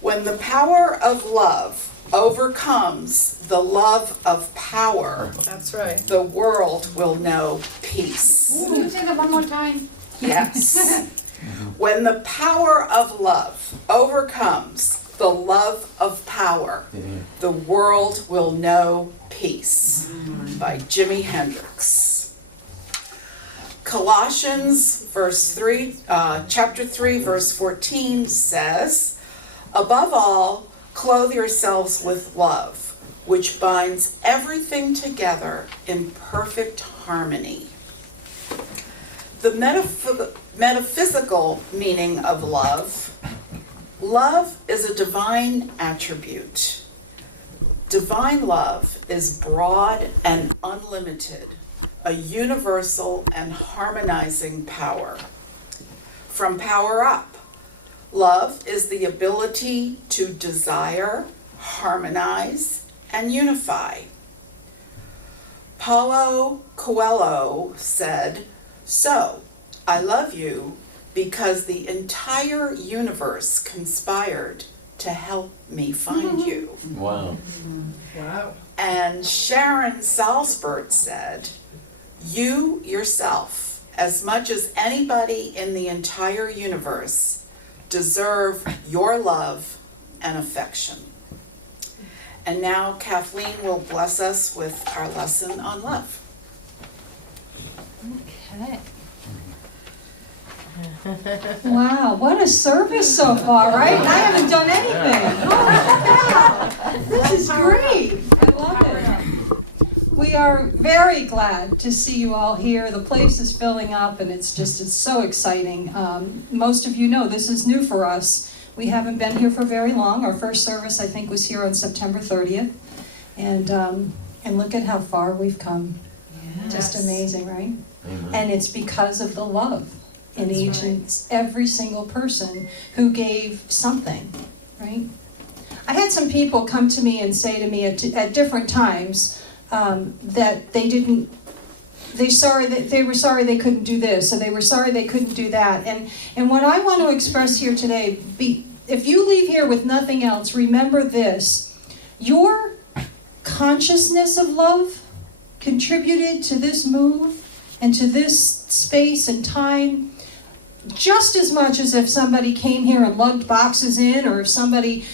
When the power of love overcomes the love of power, That's right. the world will know peace. Can you say that one more time? Yes. When the power of love overcomes the love of power, the world will know peace. By Jimi Hendrix. Colossians chapter 3, verse 14 says, "Above all, clothe yourselves with love, which binds everything together in perfect harmony." The metaphysical meaning of love: love is a divine attribute. Divine love is broad and unlimited, a universal and harmonizing power. From power up, love is the ability to desire, harmonize, and unify. Paulo Coelho said, "So, I love you because the entire universe conspired to help me find you." Wow. Wow. And Sharon Salzberg said, "You yourself, as much as anybody in the entire universe, deserve your love and affection." And now Kathleen will bless us with our lesson on love. Okay. Wow, what a service so far, right? I haven't done anything. Oh, this is great. I love it. We are very glad to see you all here. The place is filling up and it's so exciting. Most of you know this is new for us. We haven't been here for very long. Our first service, I think, was here on September 30th. And look at how far we've come. Just amazing, right? Amen. And it's because of the love in That's each right. and every single person who gave something, right? I had some people come to me and say to me at different times that they were sorry they couldn't do this, or they were sorry they couldn't do that. And what I want to express here today, if you leave here with nothing else, remember this: your consciousness of love contributed to this move and to this space and time just as much as if somebody came here and lugged boxes in, or if somebody,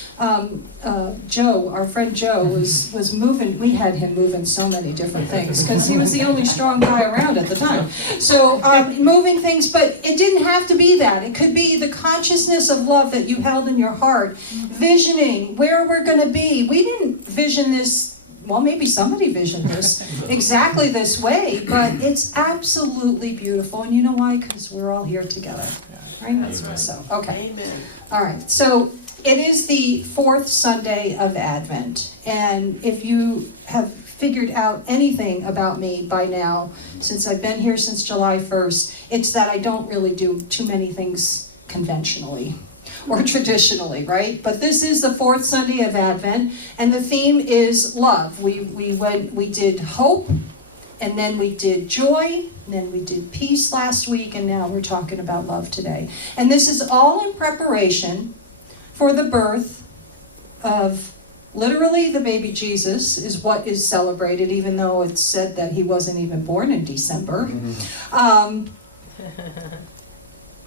Joe, our friend Joe, was moving. We had him moving so many different things because he was the only strong guy around at the time. So moving things, but it didn't have to be that. It could be the consciousness of love that you held in your heart, visioning where we're going to be. We didn't vision this. Well, maybe somebody visioned this exactly this way, but it's absolutely beautiful. And you know why? Because we're all here together, right? That's right. So, okay. Amen. All right. So it is the fourth Sunday of Advent. And if you have figured out anything about me by now, since I've been here since July 1st, it's that I don't really do too many things conventionally or traditionally, right? But this is the fourth Sunday of Advent, and the theme is love. We did hope, and then we did joy, and then we did peace last week, and now we're talking about love today. And this is all in preparation for the birth of literally the baby Jesus, is what is celebrated, even though it's said that he wasn't even born in December.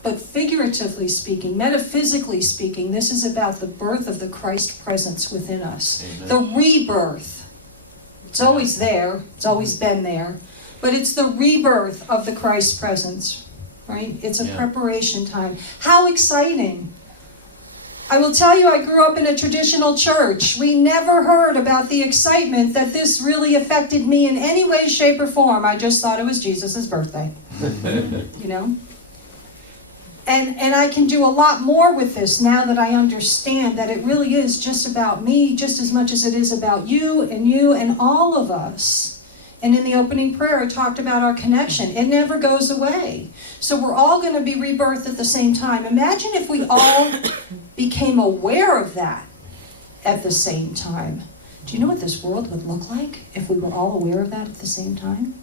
But figuratively speaking, metaphysically speaking, this is about the birth of the Christ presence within us. Amen. The rebirth. It's always there. It's always been there. But it's the rebirth of the Christ presence, right? It's a preparation time. How exciting. I will tell you, I grew up in a traditional church. We never heard about the excitement that this really affected me in any way, shape, or form. I just thought it was Jesus' birthday, you know? And I can do a lot more with this now that I understand that it really is just about me, just as much as it is about you and all of us. And in the opening prayer, I talked about our connection. It never goes away. So we're all going to be rebirthed at the same time. Imagine if we all became aware of that at the same time. Do you know what this world would look like if we were all aware of that at the same time?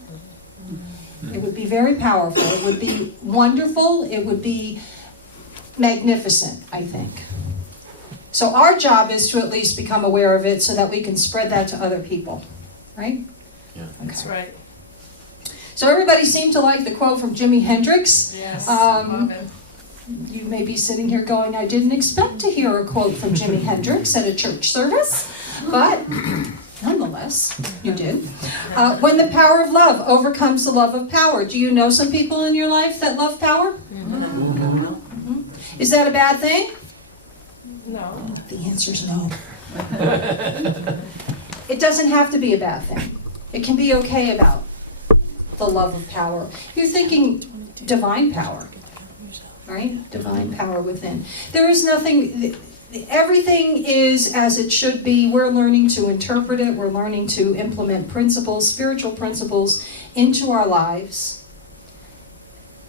It would be very powerful. It would be wonderful. It would be magnificent, I think. So our job is to at least become aware of it so that we can spread that to other people, right? Yeah. That's right. So everybody seemed to like the quote from Jimi Hendrix. Yes, Um, love it. You may be sitting here going, I didn't expect to hear a quote from Jimi Hendrix at a church service, but nonetheless, you did. When the power of love overcomes the love of power. Do you know some people in your life that love power? Is that a bad thing? No. The answer is no. It doesn't have to be a bad thing. It can be okay about the love of power. You're thinking divine power, right? Divine power within. There is nothing, everything is as it should be. We're learning to interpret it. We're learning to implement principles, spiritual principles into our lives.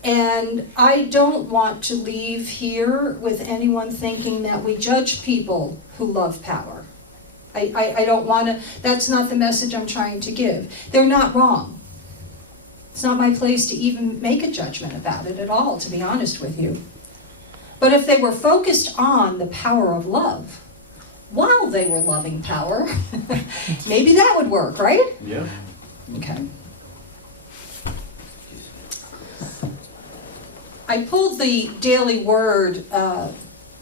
And I don't want to leave here with anyone thinking that we judge people who love power. I don't want to, that's not the message I'm trying to give. They're not wrong. It's not my place to even make a judgment about it at all, to be honest with you. But if they were focused on the power of love, while they were loving power, maybe that would work, right? Yeah. Okay. I pulled the daily word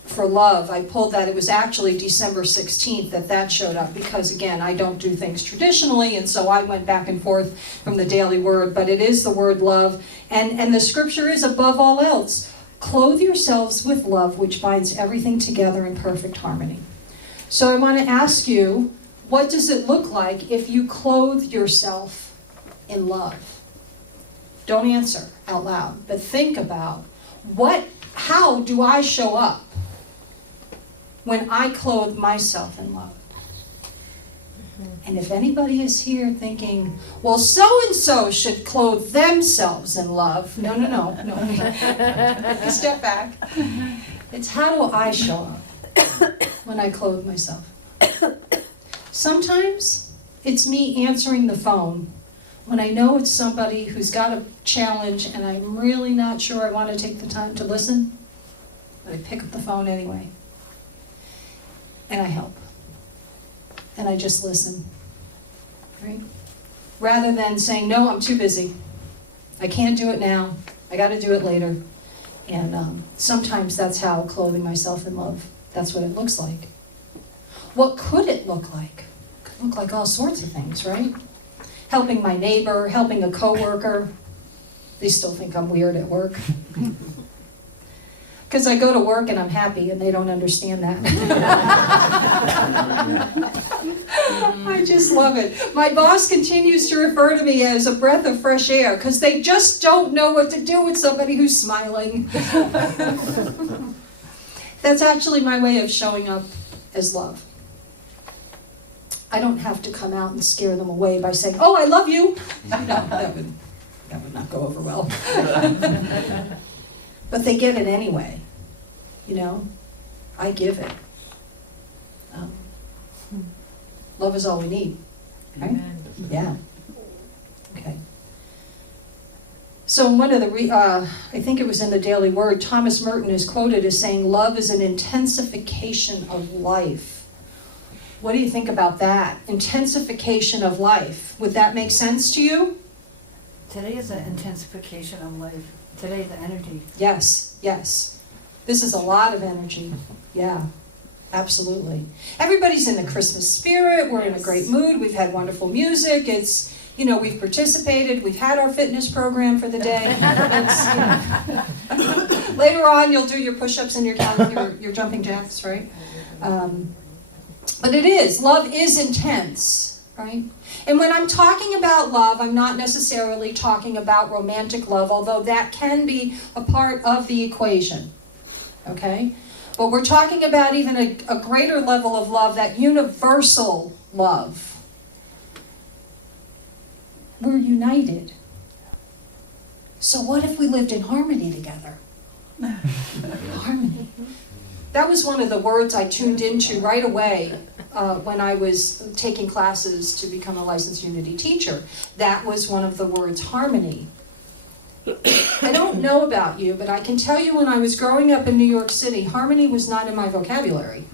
for love. I pulled that. It was actually December 16th that showed up because, again, I don't do things traditionally, and so I went back and forth from the daily word, but it is the word love. And the scripture is, above all else, clothe yourselves with love, which binds everything together in perfect harmony. So I want to ask you, what does it look like if you clothe yourself in love? Don't answer out loud, but think about how do I show up when I clothe myself in love? And if anybody is here thinking, well, so-and-so should clothe themselves in love. No. Take a step back. It's how do I show up when I clothe myself? Sometimes it's me answering the phone when I know it's somebody who's got a challenge and I'm really not sure I want to take the time to listen, but I pick up the phone anyway. And I help. And I just listen, right? Rather than saying, no, I'm too busy. I can't do it now. I got to do it later. And sometimes that's how clothing myself in love, that's what it looks like. What could it look like? It could look like all sorts of things, right? Helping my neighbor, helping a coworker. They still think I'm weird at work. Because I go to work and I'm happy and they don't understand that. I just love it. My boss continues to refer to me as a breath of fresh air because they just don't know what to do with somebody who's smiling. That's actually my way of showing up as love. I don't have to come out and scare them away by saying, oh, I love you. No, that would not go over well. But they get it anyway, I give it. Love is all we need, right? Amen. Yeah. Okay. So one of the, I think it was in the Daily Word, Thomas Merton is quoted as saying, love is an intensification of life. What do you think about that? Intensification of life. Would that make sense to you? Today is an intensification of life. Today, the energy. Yes. This is a lot of energy. Yeah, absolutely. Everybody's in the Christmas spirit. We're in a great mood. We've had wonderful music. It's, we've participated. We've had our fitness program for the day. Later on, you'll do your push-ups and your jumping jacks, right? But it is. Love is intense, right? And when I'm talking about love, I'm not necessarily talking about romantic love, although that can be a part of the equation, okay? But we're talking about even a greater level of love, that universal love. We're united. So what if we lived in harmony together? Harmony. That was one of the words I tuned into right away when I was taking classes to become a licensed Unity teacher. That was one of the words, harmony. I don't know about you, but I can tell you when I was growing up in New York City, harmony was not in my vocabulary.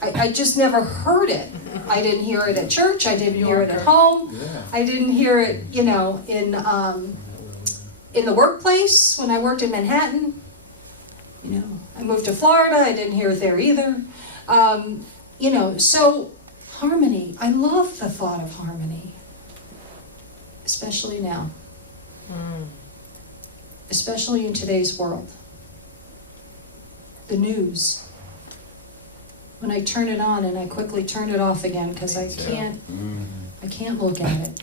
I just never heard it. I didn't hear it at church, I didn't hear it at home, I didn't hear it, in the workplace when I worked in Manhattan. I moved to Florida, I didn't hear it there either. So harmony, I love the thought of harmony, especially now. Especially in today's world. The news. When I turn it on and I quickly turn it off again because I can't look at it.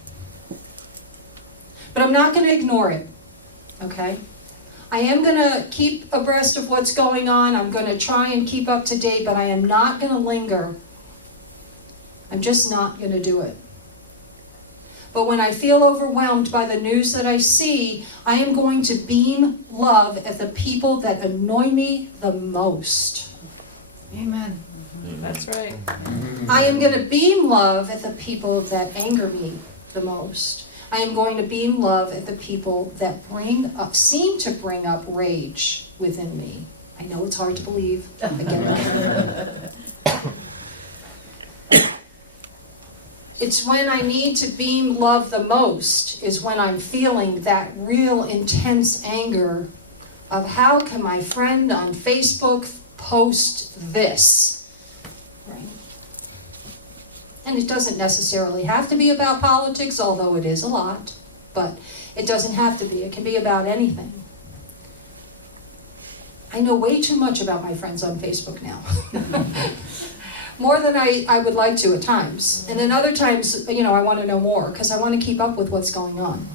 But I'm not going to ignore it, okay? I am going to keep abreast of what's going on. I'm going to try and keep up to date, but I am not going to linger. I'm just not going to do it. But when I feel overwhelmed by the news that I see, I am going to beam love at the people that annoy me the most. Amen. That's right. I am going to beam love at the people that anger me the most. I am going to beam love at the people that seem to bring up rage within me. I know it's hard to believe. I get it. It's when I need to beam love the most is when I'm feeling that real intense anger of how can my friend on Facebook post this? Right? And it doesn't necessarily have to be about politics, although it is a lot, but it doesn't have to be. It can be about anything. I know way too much about my friends on Facebook now. More than I would like to at times. And then other times, I want to know more because I want to keep up with what's going on.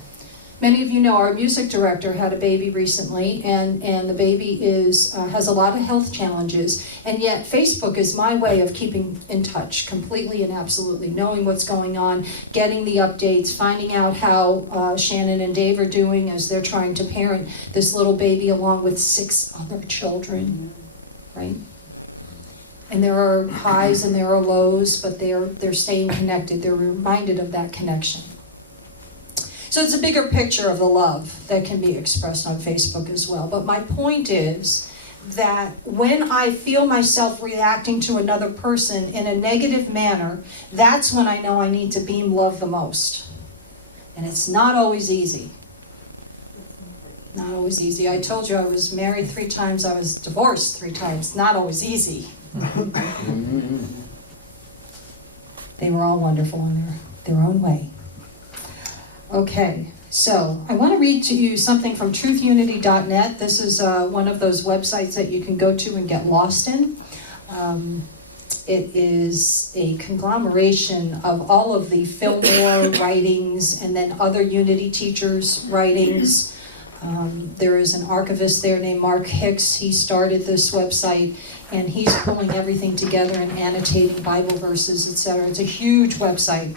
Many of you know our music director had a baby recently, and the baby has a lot of health challenges, and yet Facebook is my way of keeping in touch completely and absolutely, knowing what's going on, getting the updates, finding out how Shannon and Dave are doing as they're trying to parent this little baby along with 6 other children, right? And there are highs and there are lows, but they're staying connected. They're reminded of that connection. So it's a bigger picture of the love that can be expressed on Facebook as well. But my point is that when I feel myself reacting to another person in a negative manner, that's when I know I need to beam love the most. And it's not always easy. Not always easy. I told you I was married 3 times, I was divorced 3 times. Not always easy. They were all wonderful in their own way. Okay, so I want to read to you something from truthunity.net. This is one of those websites that you can go to and get lost in. It is a conglomeration of all of the Fillmore writings and then other Unity teachers' writings. There is an archivist there named Mark Hicks. He started this website, and he's pulling everything together and annotating Bible verses, etc. It's a huge website.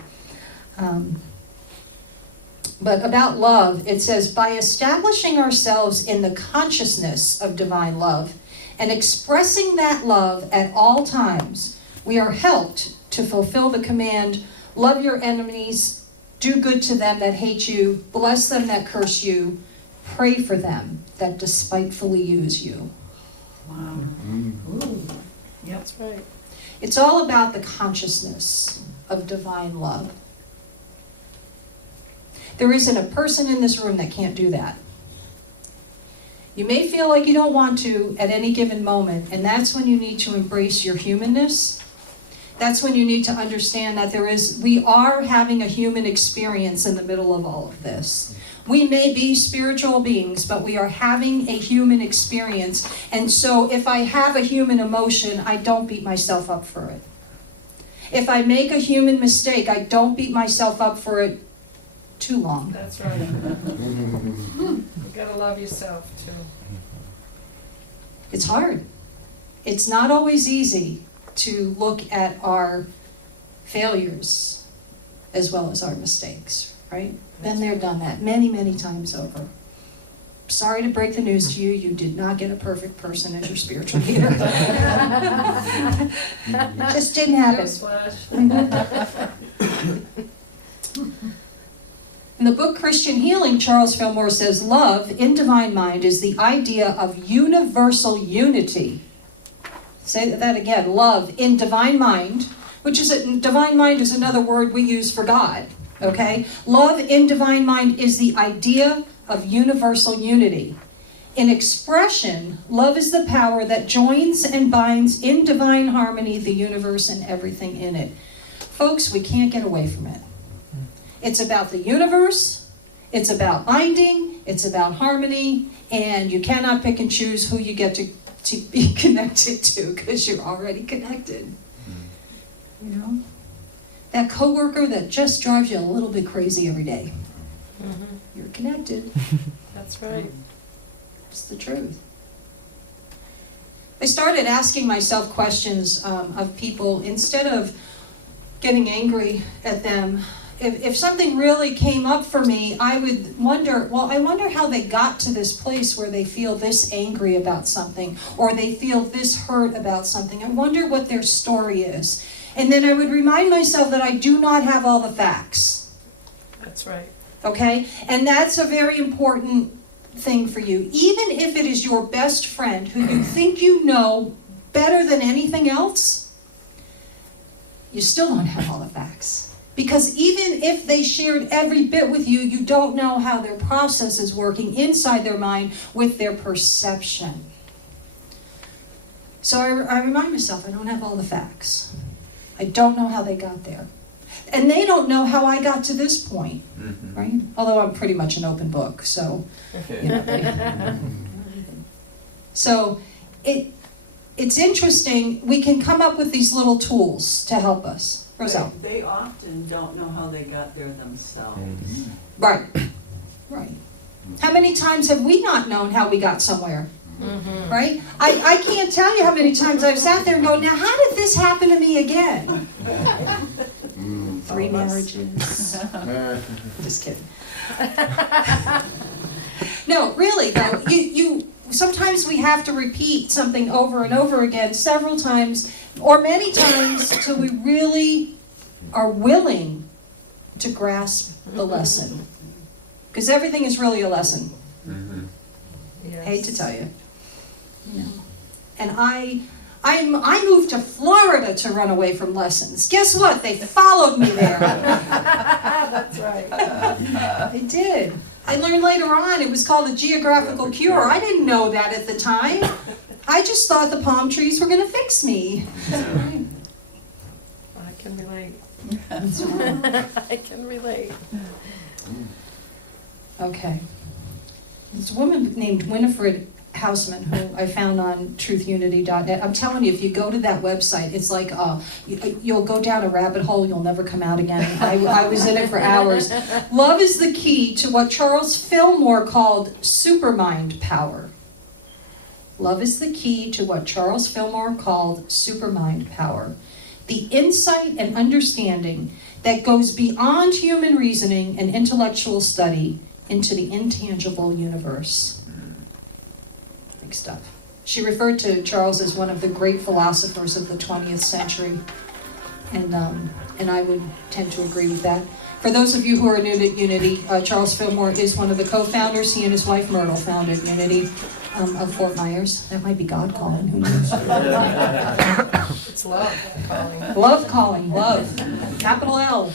But about love, it says, by establishing ourselves in the consciousness of divine love and expressing that love at all times, we are helped to fulfill the command, love your enemies, do good to them that hate you, bless them that curse you, pray for them that despitefully use you. Wow. Ooh. Yep. That's right. It's all about the consciousness of divine love. There isn't a person in this room that can't do that. You may feel like you don't want to at any given moment, and that's when you need to embrace your humanness. That's when you need to understand that we are having a human experience in the middle of all of this. We may be spiritual beings, but we are having a human experience. And so if I have a human emotion, I don't beat myself up for it. If I make a human mistake, I don't beat myself up for it too long. That's right. You gotta love yourself too. It's hard. It's not always easy to look at our failures as well as our mistakes, right? Been there, done that many, many times over. Sorry to break the news to you, you did not get a perfect person as your spiritual leader. Just didn't happen. Newsflash. In the book Christian Healing, Charles Fillmore says, love in divine mind is the idea of universal unity. Say that again, love in divine mind, which is, divine mind is another word we use for God, okay? Love in divine mind is the idea of universal unity. In expression, love is the power that joins and binds in divine harmony the universe and everything in it. Folks, we can't get away from it. It's about the universe, it's about binding, it's about harmony, and you cannot pick and choose who you get to be connected to, because you're already connected. You know? That coworker that just drives you a little bit crazy every day. You're connected. That's right. It's the truth. I started asking myself questions of people instead of getting angry at them. If something really came up for me, I would wonder, well, I wonder how they got to this place where they feel this angry about something, or they feel this hurt about something. I wonder what their story is. And then I would remind myself that I do not have all the facts. That's right. Okay? And that's a very important thing for you. Even if it is your best friend who you think you know better than anything else, you still don't have all the facts. Because even if they shared every bit with you, you don't know how their process is working inside their mind with their perception. So I remind myself, I don't have all the facts. I don't know how they got there. And they don't know how I got to this point, right? Although I'm pretty much an open book, so, you know. So it's interesting, we can come up with these little tools to help us. Roselle. They often don't know how they got there themselves. Right, right. How many times have we not known how we got somewhere? Right? I can't tell you how many times I've sat there and go, now how did this happen to me again? 3 marriages. Just kidding. No, really though, you sometimes we have to repeat something over and over again several times or many times till we really are willing to grasp the lesson. Because everything is really a lesson. Yes. Hate to tell you. No. And I moved to Florida to run away from lessons. Guess what? They followed me there. That's right. They did. I learned later on it was called a geographical cure. I didn't know that at the time. I just thought the palm trees were going to fix me. I can relate. I can relate. Okay. This woman named Winifred Hausman, who I found on truthunity.net. I'm telling you, if you go to that website, it's like you'll go down a rabbit hole, you'll never come out again. I was in it for hours. Love is the key to what Charles Fillmore called supermind power. Love is the key to what Charles Fillmore called supermind power. The insight and understanding that goes beyond human reasoning and intellectual study into the intangible universe. Big stuff. She referred to Charles as one of the great philosophers of the 20th century, and I would tend to agree with that. For those of you who are new to Unity, Charles Fillmore is one of the co-founders. He and his wife Myrtle founded Unity of Fort Myers. That might be God calling, who knows? It's love calling. Love calling, love. Capital L.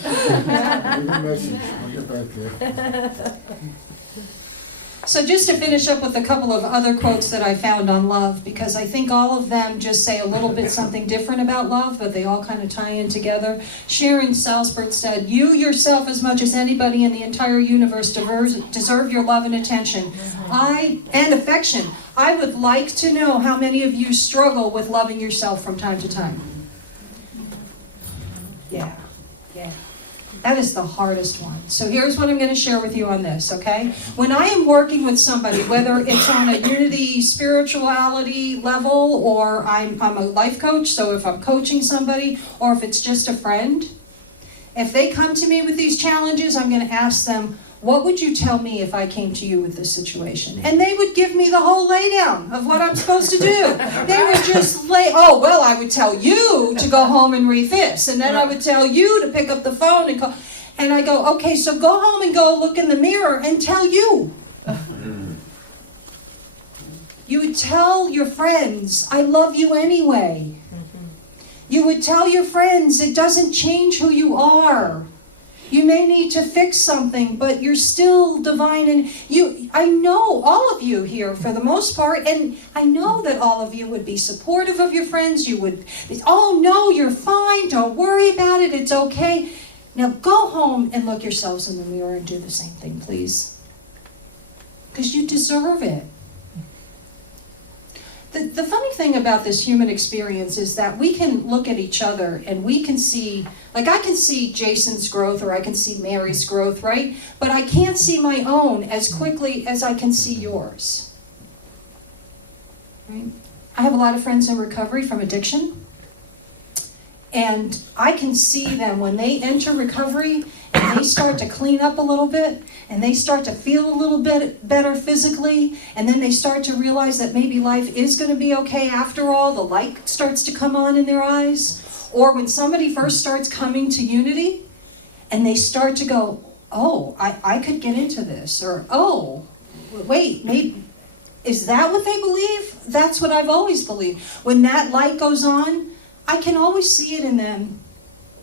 So just to finish up with a couple of other quotes that I found on love, because I think all of them just say a little bit something different about love, but they all kind of tie in together. Sharon Salzberg said, "You yourself, as much as anybody in the entire universe, deserve your love and attention. And affection. I would like to know how many of you struggle with loving yourself from time to time." Yeah. That is the hardest one. So here's what I'm going to share with you on this, okay? When I am working with somebody, whether it's on a Unity spirituality level, or I'm a life coach, so if I'm coaching somebody, or if it's just a friend, if they come to me with these challenges, I'm going to ask them, what would you tell me if I came to you with this situation? And they would give me the whole laydown of what I'm supposed to do. They would just I would tell you to go home and read this. And then I would tell you to pick up the phone and call. And I go, okay, so go home and go look in the mirror and tell you. You would tell your friends, I love you anyway. You would tell your friends, it doesn't change who you are. You may need to fix something, but you're still divine. And I know all of you here for the most part, and I know that all of you would be supportive of your friends. You would, oh no, you're fine, don't worry about it, it's okay. Now go home and look yourselves in the mirror and do the same thing, please. Because you deserve it. The funny thing about this human experience is that we can look at each other and we can see, like I can see Jason's growth or I can see Mary's growth, right? But I can't see my own as quickly as I can see yours. Right? I have a lot of friends in recovery from addiction. And I can see them when they enter recovery and they start to clean up a little bit and they start to feel a little bit better physically, and then they start to realize that maybe life is going to be okay after all. The light starts to come on in their eyes. Or when somebody first starts coming to Unity and they start to go, oh, I could get into this, or oh, wait, maybe, is that what they believe? That's what I've always believed. When that light goes on, I can always see it in them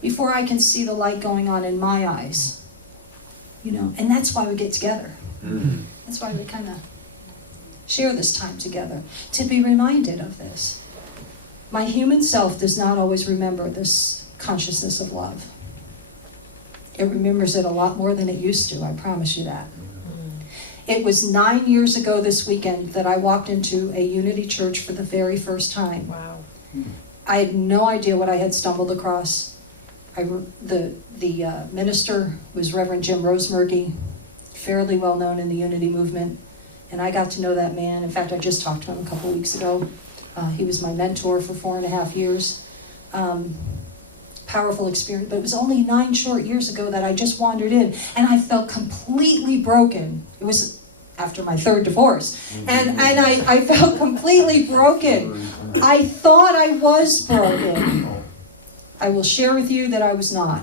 before I can see the light going on in my eyes. You know, and that's why we get together. That's why we kind of share this time together, to be reminded of this. My human self does not always remember this consciousness of love. It remembers it a lot more than it used to, I promise you that. It was 9 years ago this weekend that I walked into a Unity church for the very first time. Wow. I had no idea what I had stumbled across. The minister was Reverend Jim Rosemurgy, fairly well known in the Unity movement, and I got to know that man. In fact, I just talked to him a couple weeks ago. He was my mentor for 4.5 years. Powerful experience, but it was only 9 short years ago that I just wandered in, and I felt completely broken. It was after my 3rd divorce, and I felt completely broken. I thought I was broken. I will share with you that I was not.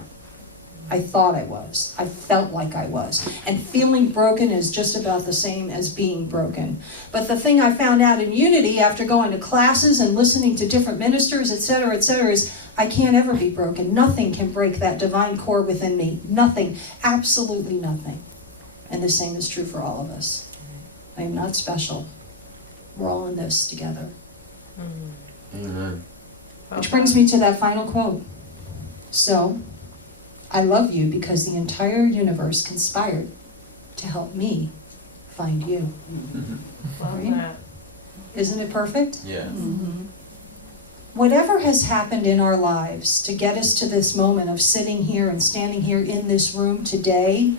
I thought I was. I felt like I was. And feeling broken is just about the same as being broken. But the thing I found out in Unity after going to classes and listening to different ministers, et cetera, is I can't ever be broken. Nothing can break that divine core within me. Nothing. Absolutely nothing. And the same is true for all of us. I am not special. We're all in this together. Amen. Which brings me to that final quote. So, I love you because the entire universe conspired to help me find you. Love Right? that. Isn't it perfect? Yeah. Whatever has happened in our lives to get us to this moment of sitting here and standing here in this room today,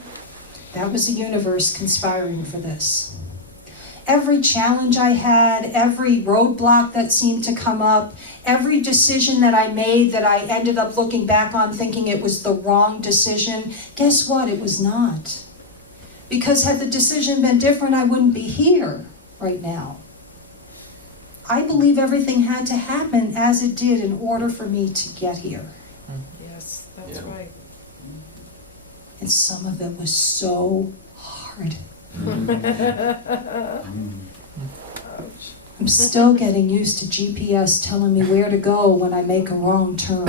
that was the universe conspiring for this. Every challenge I had, every roadblock that seemed to come up, every decision that I made that I ended up looking back on thinking it was the wrong decision, guess what? It was not. Because had the decision been different, I wouldn't be here right now. I believe everything had to happen as it did in order for me to get here. Yes, that's Yeah. right. And some of it was so hard. I'm still getting used to GPS telling me where to go when I make a wrong turn.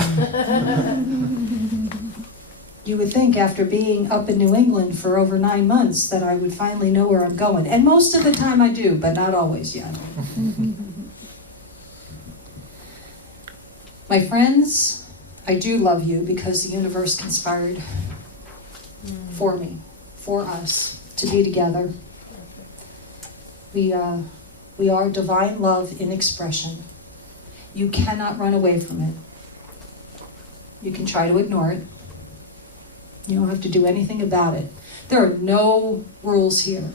You would think after being up in New England for over 9 months that I would finally know where I'm going. And most of the time I do, but not always yet. My friends, I do love you because the universe conspired for me, for us, to be together. We are divine love in expression. You cannot run away from it. You can try to ignore it. You don't have to do anything about it. There are no rules here.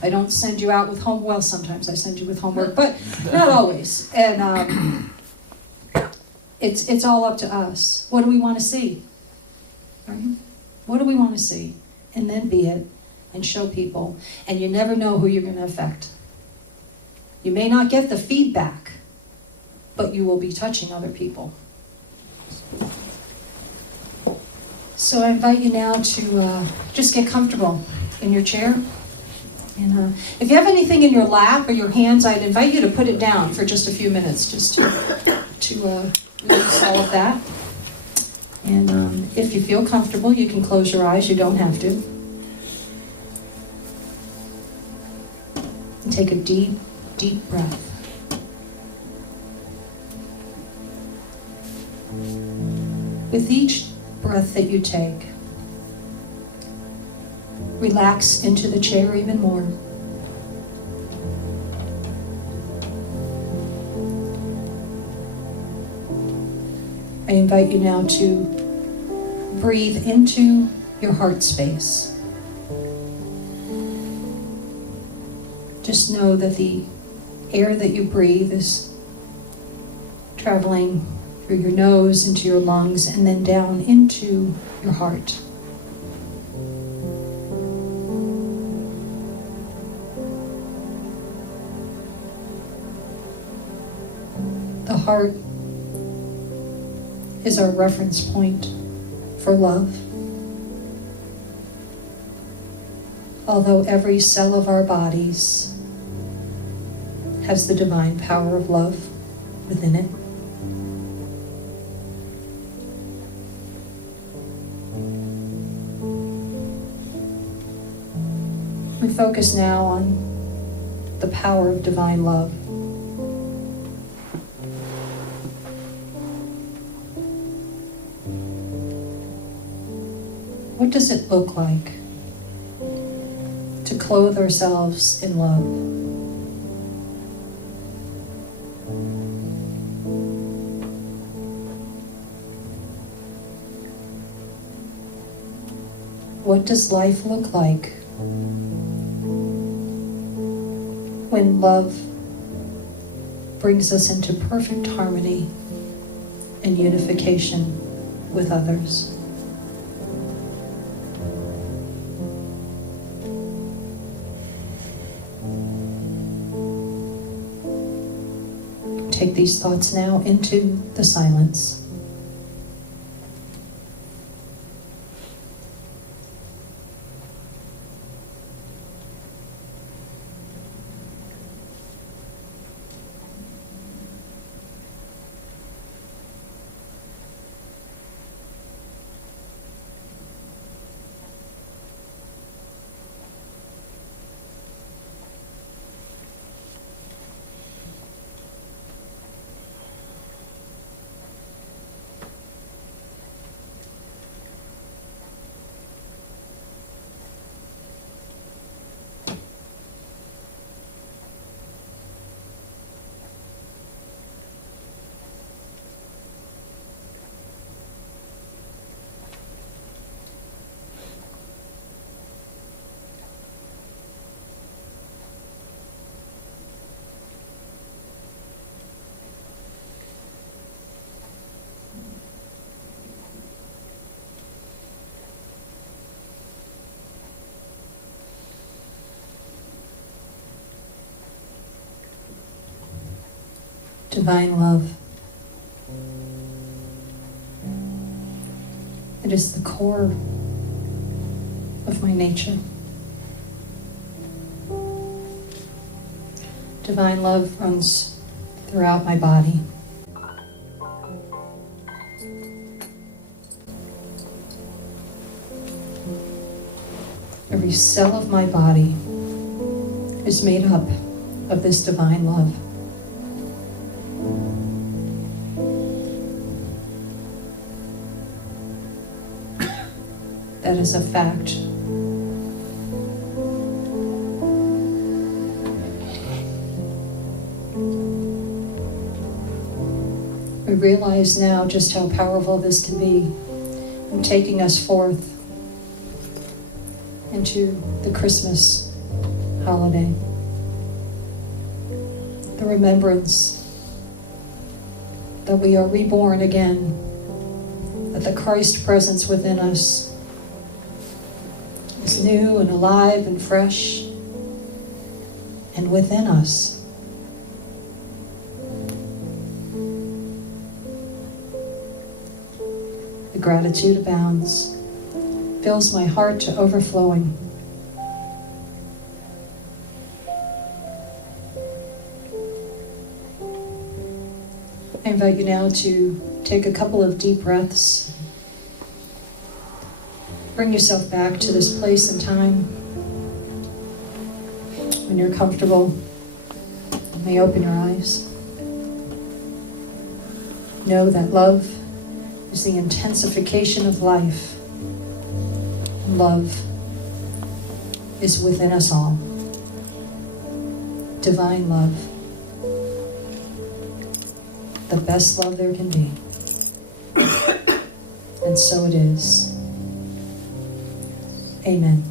I don't send you out with well, sometimes I send you with homework, but not always. And it's all up to us. What do we want to see? Right? What do we want to see? And then be it. And show people, and you never know who you're going to affect. You may not get the feedback, but you will be touching other people. So I invite you now to just get comfortable in your chair. And if you have anything in your lap or your hands, I'd invite you to put it down for just a few minutes, just to release all of that. And if you feel comfortable, you can close your eyes. You don't have to. And take a deep, deep breath. With each breath that you take, relax into the chair even more. I invite you now to breathe into your heart space. Just know that the air that you breathe is traveling through your nose into your lungs and then down into your heart. The heart is our reference point for love. Although every cell of our bodies has the divine power of love within it. We focus now on the power of divine love. What does it look like to clothe ourselves in love? What does life look like when love brings us into perfect harmony and unification with others? Take these thoughts now into the silence. Divine love. It is the core of my nature. Divine love runs throughout my body. Every cell of my body is made up of this divine love. That is a fact. We realize now just how powerful this can be in taking us forth into the Christmas holiday. The remembrance that we are reborn again, that the Christ presence within us is new and alive and fresh and within us. The gratitude abounds. fills my heart to overflowing. I invite you now to take a couple of deep breaths. Bring yourself back to this place and time. When you're comfortable, you may open your eyes. Know that love is the intensification of life. Love is within us all. Divine love. The best love there can be. And so it is. Amen.